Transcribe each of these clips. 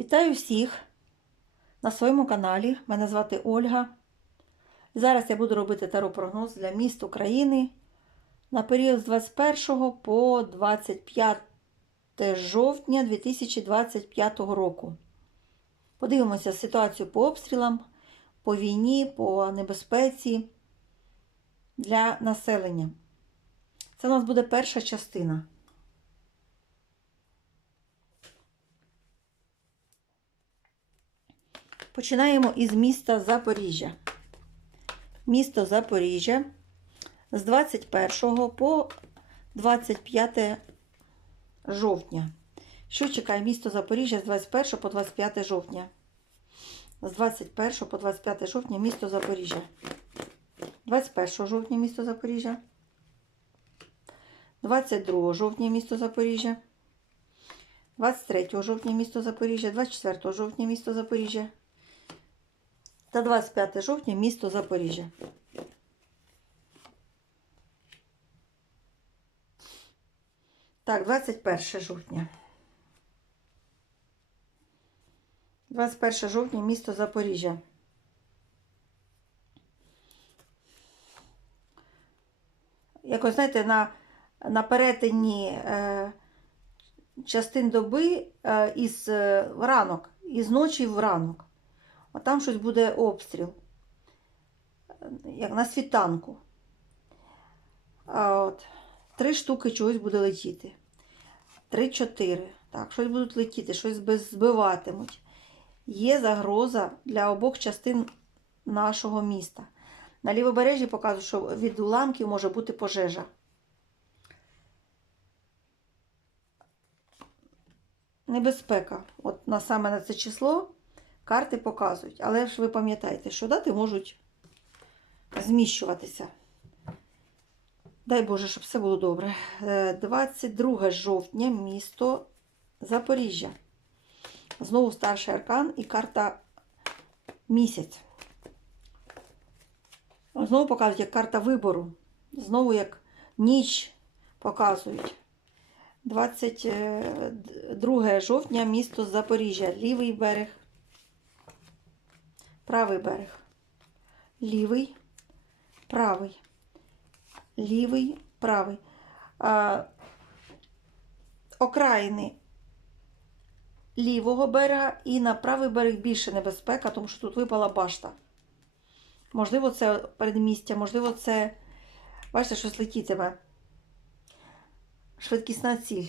Вітаю всіх на своєму каналі. Мене звати Ольга. Зараз я буду робити таро-прогноз для міст України на період з 21 по 25 жовтня 2025 року. Подивимося ситуацію по обстрілам, по війні, по небезпеці для населення. Це у нас буде перша частина. Починаємо із міста Запоріжжя. Місто Запоріжжя з 21 по 25 жовтня. Що чекає місто Запоріжжя з 21 по 25 жовтня? З 21 по 25 жовтня місто Запоріжжя. 21 жовтня місто Запоріжжя. 22 жовтня місто Запоріжжя. 23 жовтня місто Запоріжжя, 24 жовтня місто Запоріжжя та 25 жовтня місто Запоріжжя. Так, 21 жовтня. 21 жовтня місто Запоріжжя. Якось, знаєте, на, на перетині е, частин доби е, із е, ранок, із ночі в ранок. От там щось буде обстріл, як на світанку. А от, три штуки чогось буде летіти. Три-чотири. Так, щось будуть летіти, щось збиватимуть. Є загроза для обох частин нашого міста. На лівобережжі показують, що від уламків може бути пожежа. Небезпека. От на саме на це число карти показують. Але ж ви пам'ятаєте, що дати можуть зміщуватися. Дай Боже, щоб все було добре. Е, 22 жовтня, місто Запоріжжя. Знову старший аркан і карта місяць. Знову показують як карта вибору. Знову як ніч показують. 22 жовтня, місто Запоріжжя. Лівий берег. Правий берег. Лівий, правий. Лівий, правий. А, окраїни лівого берега і на правий берег більше небезпека, тому що тут випала башта. Можливо, це передмістя, можливо, це, бачите, щось летітиме. Швидкісна ціль.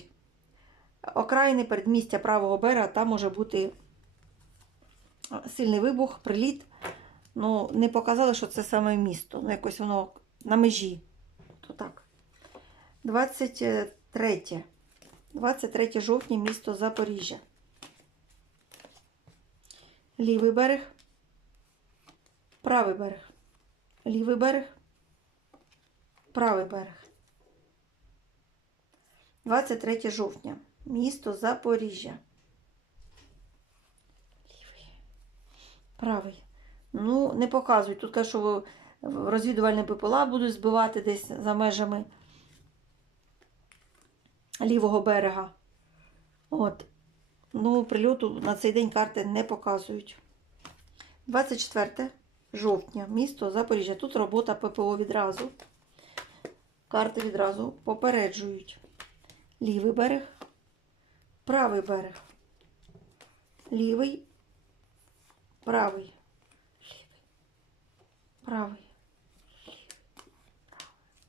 Окраїни передмістя правого берега, там може бути сильний вибух, приліт. Ну, не показали, що це саме місто. Ну, якось воно на межі. То так. 23. 23 жовтня, місто Запоріжжя. Лівий берег. Правий берег. Лівий берег. Правий берег. 23 жовтня. Місто Запоріжжя. Правий. Ну, не показують. Тут кажуть, що розвідувальні ППЛА будуть збивати десь за межами лівого берега. От. Ну, прильоту на цей день карти не показують. 24 жовтня, місто Запоріжжя. Тут робота ППО відразу. Карти відразу попереджують. Лівий берег, правий берег. Лівий, правий. Правий.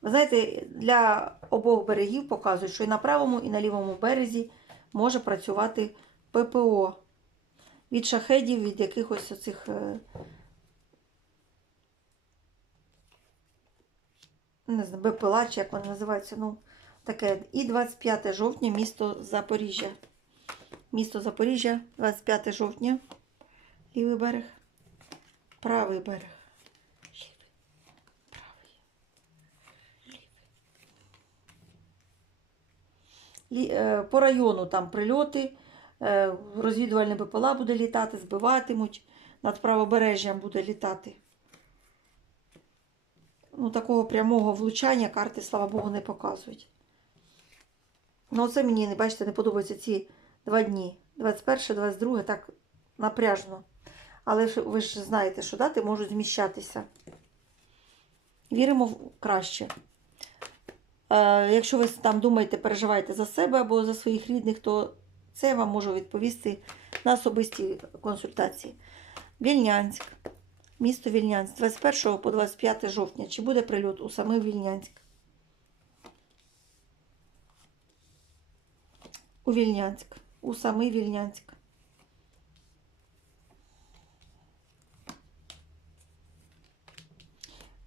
Ви знаєте, для обох берегів показують, що і на правому, і на лівому березі може працювати ППО. Від шахедів, від якихось оцих. е, Не знаю, БПЛА, чи як вони називаються. Ну, таке. І 25 жовтня, місто Запоріжжя. Місто Запоріжжя, 25 жовтня. Лівий берег. Правий берег. Лівий. Правий. Лівий. Е, По району там прильоти. е, Розвідувальне БПЛА буде літати, збиватимуть. Над правобережжям буде літати. Ну, такого прямого влучання карти, слава Богу, не показують. Ну, оце мені, бачите, не подобаються ці два дні. 21, 22, так напряжно. Але ж ви ж знаєте, що дати можуть зміщатися. Віримо в краще. Е, якщо ви там думаєте, переживаєте за себе або за своїх рідних, то це я вам можу відповісти на особистій консультації. Вільнянськ. Місто Вільнянськ. 21 по 25 жовтня. Чи буде прильот у самий Вільнянськ? У Вільнянськ. У самий Вільнянськ.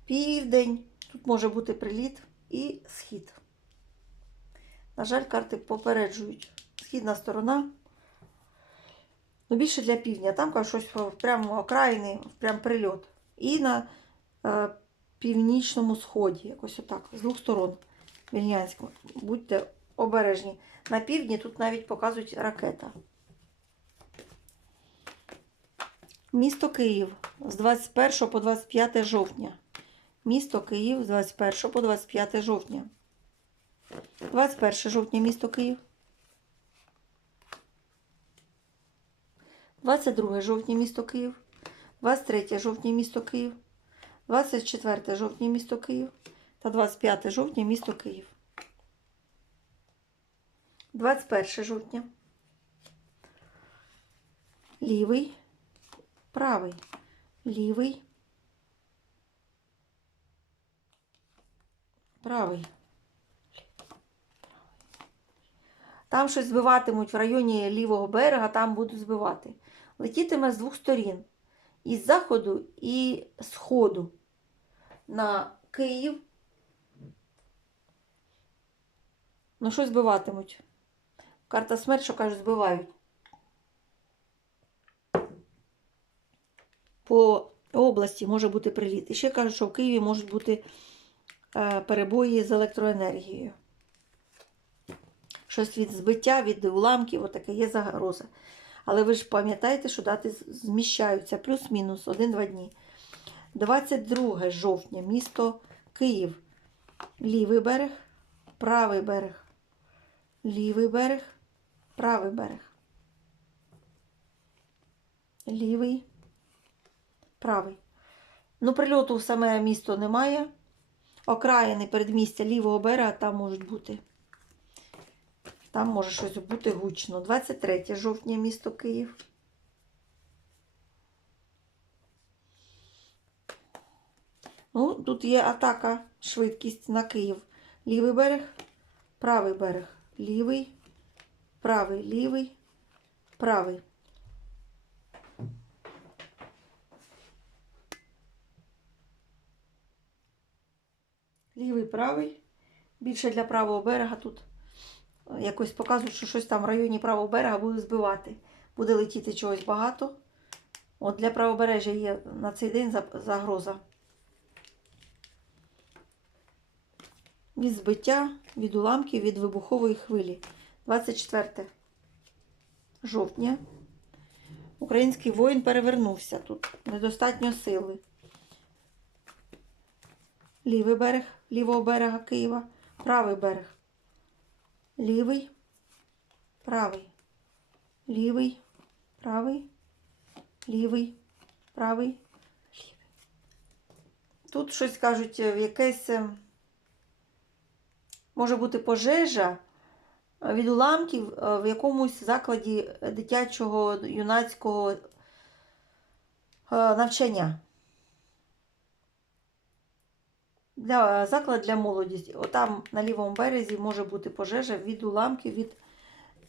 Південь. Тут може бути приліт і схід. На жаль, карти попереджують. Східна сторона. Ну, більше для півдня. Там кажуть, щось прямо окраїни, прям прильот. І на е, північному сході, якось отак, з двох сторон. Вільнянськ. Будьте обережні. На півдні тут навіть показують ракета. Місто Київ з 21 по 25 жовтня. Місто Київ з 21 по 25 жовтня. 21 жовтня місто Київ. 22 жовтня місто Київ. 23 жовтня місто Київ. 24 жовтня місто Київ. Та 25 жовтня місто Київ. 21 жовтня. Лівий, правий, лівий, правий. Там щось збиватимуть в районі лівого берега, там будуть збивати. Летітиме з двох сторін. Із заходу і сходу на Київ. Ну, щось збиватимуть. Карта смерть, що кажуть, збивають. По області може бути приліт. І ще кажуть, що в Києві можуть бути перебої з електроенергією. Щось від збиття, від уламків, отаке є загроза. Але ви ж пам'ятаєте, що дати зміщаються плюс-мінус 1-2 дні. 22 жовтня, місто Київ. Лівий берег, правий берег. Лівий берег, правий берег. Лівий, правий. Ну, прильоту в саме місто немає. Окраїни передмістя лівого берега там можуть бути. Там може щось бути гучно. 23 жовтня, місто Київ. Ну, тут є атака, швидкість на Київ. Лівий берег, правий берег. Лівий, правий, лівий, правий. Лівий, правий. Більше для правого берега тут якось показують, що щось там в районі правого берега буде збивати. Буде летіти чогось багато. От для правобережжя є на цей день загроза. Від збиття, від уламків, від вибухової хвилі. 24 жовтня. Український воїн перевернувся тут. Недостатньо сили. Лівий берег, лівого берега Києва, правий берег. Лівий, правий, лівий, правий, лівий, правий, лівий. Тут щось кажуть, в якесь е, може бути пожежа е, від уламків е, в якомусь закладі дитячого юнацького е, навчання. Для, заклад для молоді. Отам на лівому березі може бути пожежа від уламків, від,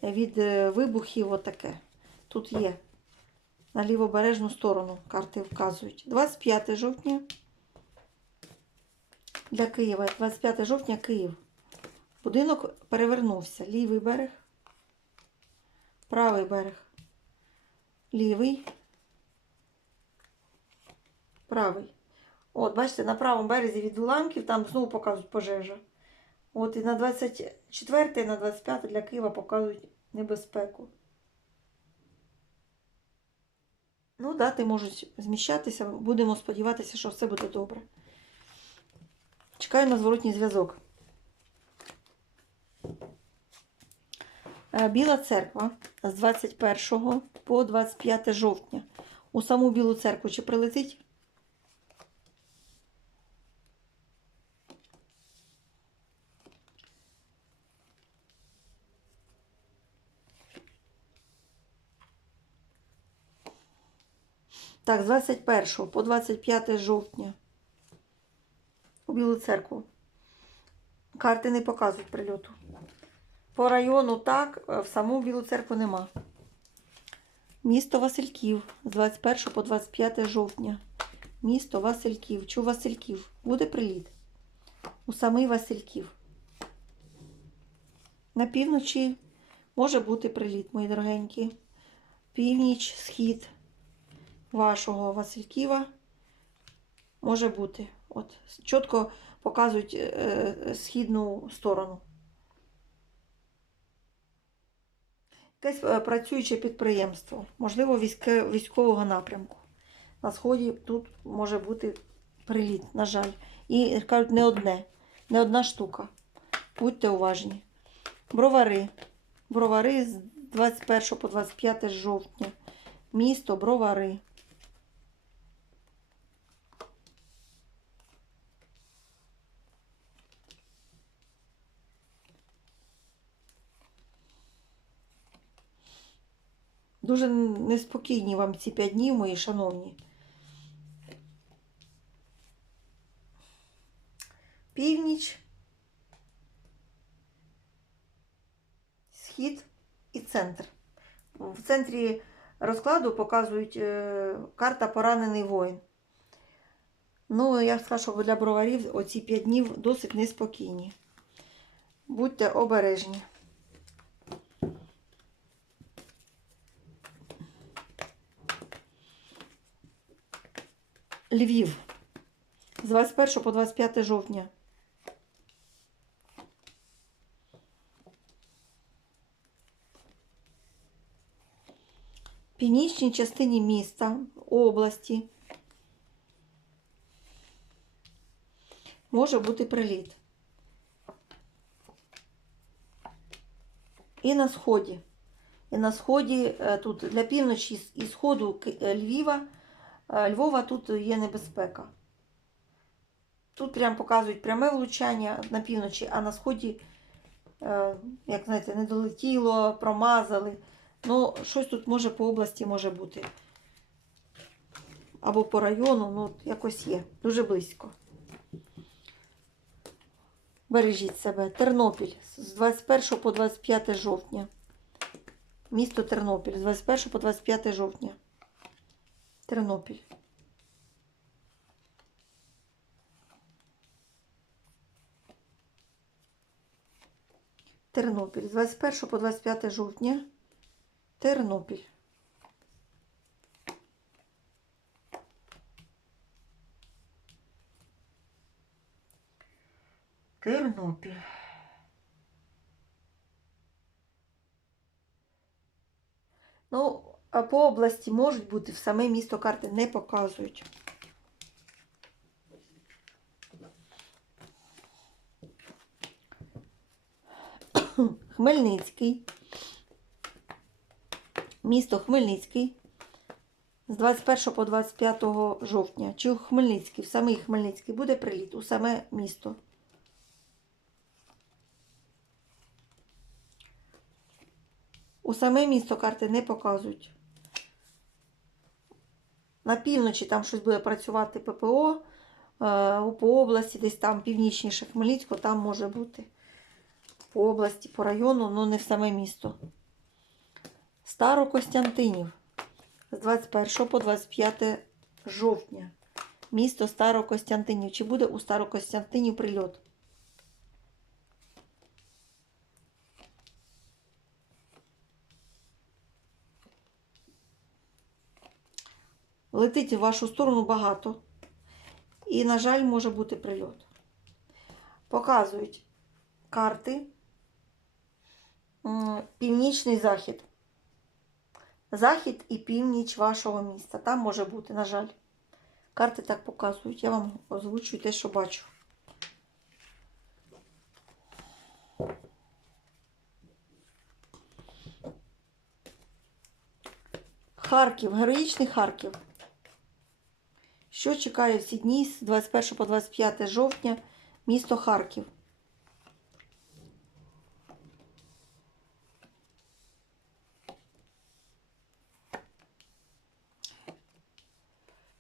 від е, вибухів. Отаке. Тут є. На лівобережну сторону карти вказують. 25 жовтня для Києва. 25 жовтня Київ. Будинок перевернувся. Лівий берег, правий берег, лівий, правий. От, бачите, на правому березі від уламків там знову показують пожежа. От і на 24 і на 25 для Києва показують небезпеку. Ну, дати можуть зміщатися. Будемо сподіватися, що все буде добре. Чекаю на зворотній зв'язок. Е, Біла церква з 21 по 25 жовтня. У саму Білу церкву чи прилетить? Так, з 21 по 25 жовтня. У Білу церкву. Карти не показують прильоту. По району так, е, в саму Білу церкву нема. Місто Васильків з 21 по 25 жовтня. Місто Васильків. Чу Васильків. Буде приліт. У самий Васильків. На півночі може бути приліт, мої дорогенькі. Північ, схід вашого Васильківа може бути. От, чітко показують е, е, східну сторону. Якесь е, працююче підприємство, можливо, військового напрямку. На сході тут може бути приліт, на жаль. І кажуть, не одне, не одна штука. Будьте уважні. Бровари. Бровари з 21 по 25 жовтня. Місто Бровари. Дуже неспокійні вам ці п'ять днів, мої шановні. Північ, схід і центр. В центрі розкладу показують е, карта Поранений воїн. Ну, я скажу, що для броварів оці п'ять днів досить неспокійні. Будьте обережні. Львів. З 21 по 25 жовтня. Північній частині міста, області може бути приліт. І на сході. І на сході, е, тут для півночі і сходу е, Львіва, Львова тут є небезпека. Тут прям показують пряме влучання на півночі, а на сході, е, як знаєте, не долетіло, промазали. Ну, щось тут може по області може бути. Або по району, ну, якось є. Дуже близько. Бережіть себе. Тернопіль з 21 по 25 жовтня. Місто Тернопіль з 21 по 25 жовтня. Тернопіль. Тернопіль з 21 по 25 жовтня. Тернопіль. Тернопіль. Ну, по області можуть бути, в саме місто карти не показують. Хмельницький. Місто Хмельницький з 21 по 25 жовтня. Чи у Хмельницький, в самий Хмельницький буде приліт у саме місто. У саме місто карти не показують. На півночі там щось буде працювати ППО, е, по області, десь там північніше Хмельницького, там може бути. По області, по району, але не в саме місто. Старокостянтинів з 21 по 25 жовтня. Місто Старокостянтинів. Чи буде у Старокостянтинів прильот? летить в вашу сторону багато. І, на жаль, може бути прильот. Показують карти. Північний захід. Захід і північ вашого міста. Там може бути, на жаль. Карти так показують. Я вам озвучую те, що бачу. Харків, героїчний Харків. Що чекає ці дні з 21 по 25 жовтня місто Харків?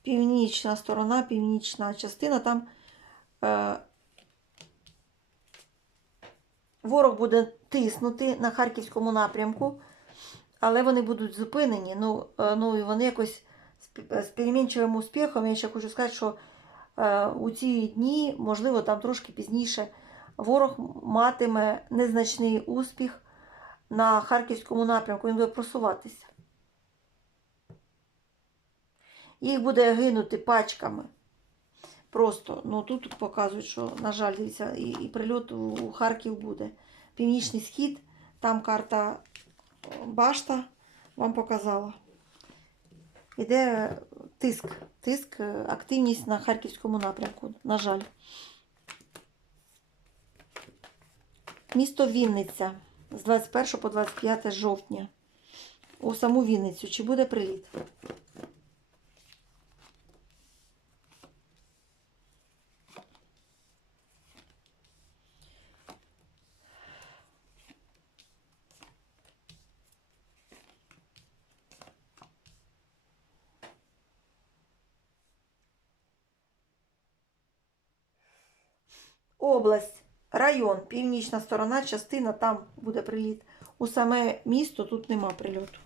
Північна сторона, північна частина. Там е, ворог буде тиснути на харківському напрямку, але вони будуть зупинені. Ну, е, ну і вони якось з пі- перемінчивим успіхом. Я ще хочу сказати, що е, у ці дні, можливо, там трошки пізніше, ворог матиме незначний успіх на харківському напрямку. Він буде просуватися. Їх буде гинути пачками. Просто, ну тут показують, що, на жаль, дивіться, і, і прильот у Харків буде. Північний схід, там карта башта вам показала. Іде тиск, тиск, е, активність на харківському напрямку, на жаль. Місто Вінниця з 21 по 25 жовтня. У саму Вінницю. Чи буде приліт? Область, район, північна сторона, частина, там буде приліт. У саме місто тут нема прильоту.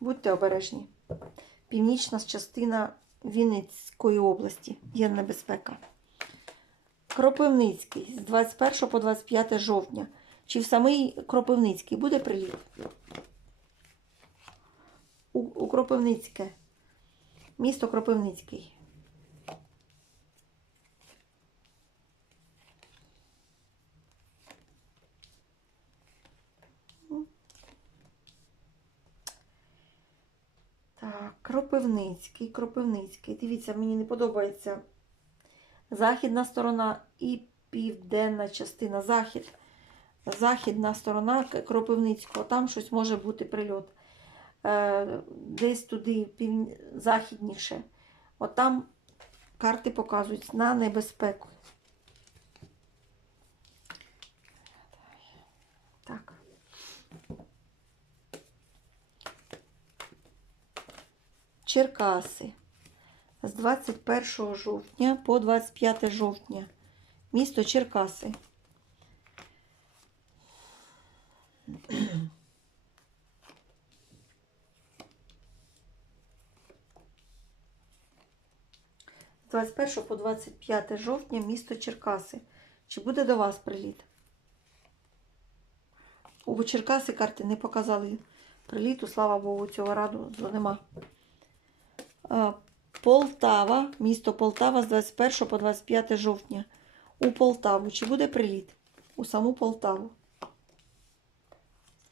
Будьте обережні. Північна частина Вінницької області. Є небезпека. Кропивницький з 21 по 25 жовтня. Чи в самий Кропивницький буде приліт? У, у Кропивницьке. Місто Кропивницький. Так, Кропивницький, Кропивницький. Дивіться, мені не подобається західна сторона і південна частина. Захід. Західна сторона Кропивницького. Там щось може бути прильот. Е, десь туди, пів... західніше. От там карти показують на небезпеку. Так. Черкаси з 21 жовтня по 25 жовтня. Місто Черкаси. З 21 по 25 жовтня місто Черкаси. Чи буде до вас приліт? У Черкаси карти не показали приліту, слава Богу, цього раду нема. Полтава, місто Полтава з 21 по 25 жовтня. У Полтаву. Чи буде приліт? У саму Полтаву.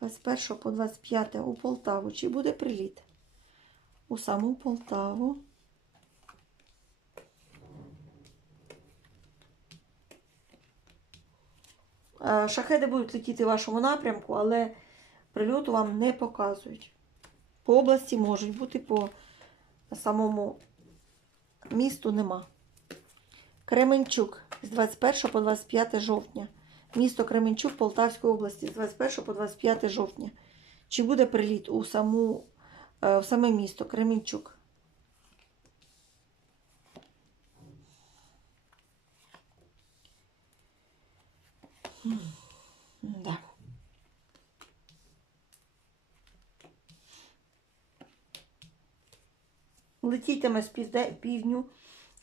З 21 по 25 у Полтаву. Чи буде приліт? У саму Полтаву. Шахеди будуть летіти в вашому напрямку, але прильоту вам не показують. По області можуть бути, по самому місту нема. Кременчук з 21 по 25 жовтня. Місто Кременчук Полтавської області з 21 по 25 жовтня. Чи буде приліт у саму, е, в саме місто Кременчук? Да. Летітиме з півдню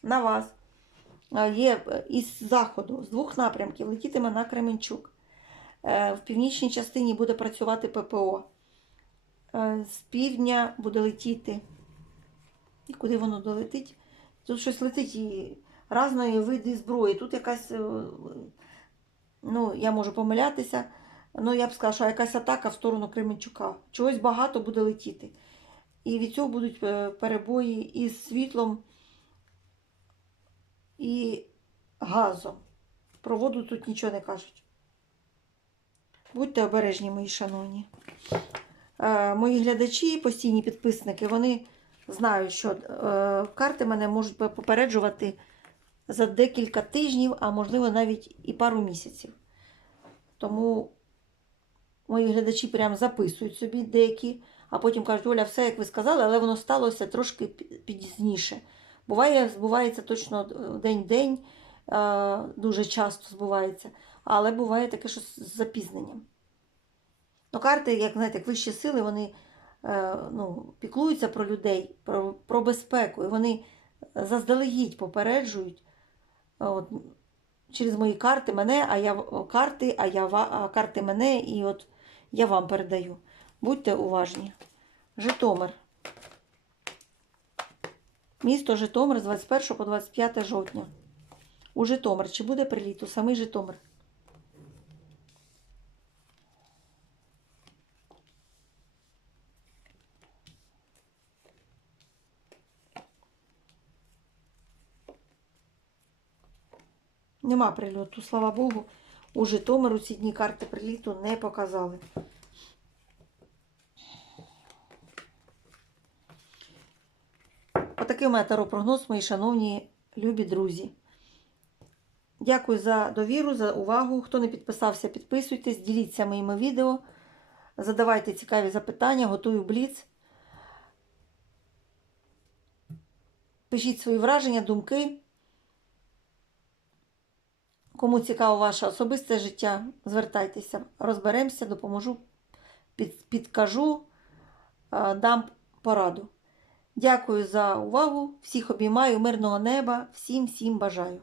на вас. Е, Є е, із заходу, з двох напрямків, летітиме на Кременчук. Е, В північній частині буде працювати ППО. З півдня буде летіти. І куди воно долетить? Тут щось летить і різної види зброї. Тут якась, ну, я можу помилятися, ну я б сказала, що якась атака в сторону Кременчука. Чогось багато буде летіти. І від цього будуть е, перебої із світлом і газом. Про воду тут нічого не кажуть. Будьте обережні, мої шановні. Е, мої глядачі, постійні підписники, вони знають, що е, карти мене можуть попереджувати за декілька тижнів, а можливо навіть і пару місяців. Тому мої глядачі прям записують собі деякі, а потім кажуть, Оля, все, як ви сказали, але воно сталося трошки пізніше. Буває, збувається точно день-день, е, дуже часто збувається, але буває таке, що з запізненням. Ну, карти, як знаєте, як вищі сили, вони е, ну, піклуються про людей, про, про безпеку. І вони заздалегідь попереджують е, от, через мої карти мене, а я карти, а я карти мене, і от я вам передаю. Будьте уважні. Житомир. Місто Житомир з 21 по 25 жовтня. У Житомир. Чи буде приліт? У самий Житомир. Нема прильоту, слава Богу. У Житомиру ці дні карти приліту не показали. Отакий мене таропрогноз, мої шановні любі друзі. Дякую за довіру, за увагу. Хто не підписався, підписуйтесь, діліться моїми відео, задавайте цікаві запитання, готую бліц. Пишіть свої враження, думки. Кому цікаво ваше особисте життя, звертайтеся, розберемося, допоможу, підкажу, е, дам пораду. Дякую за увагу. Всіх обіймаю, мирного неба, всім всім бажаю.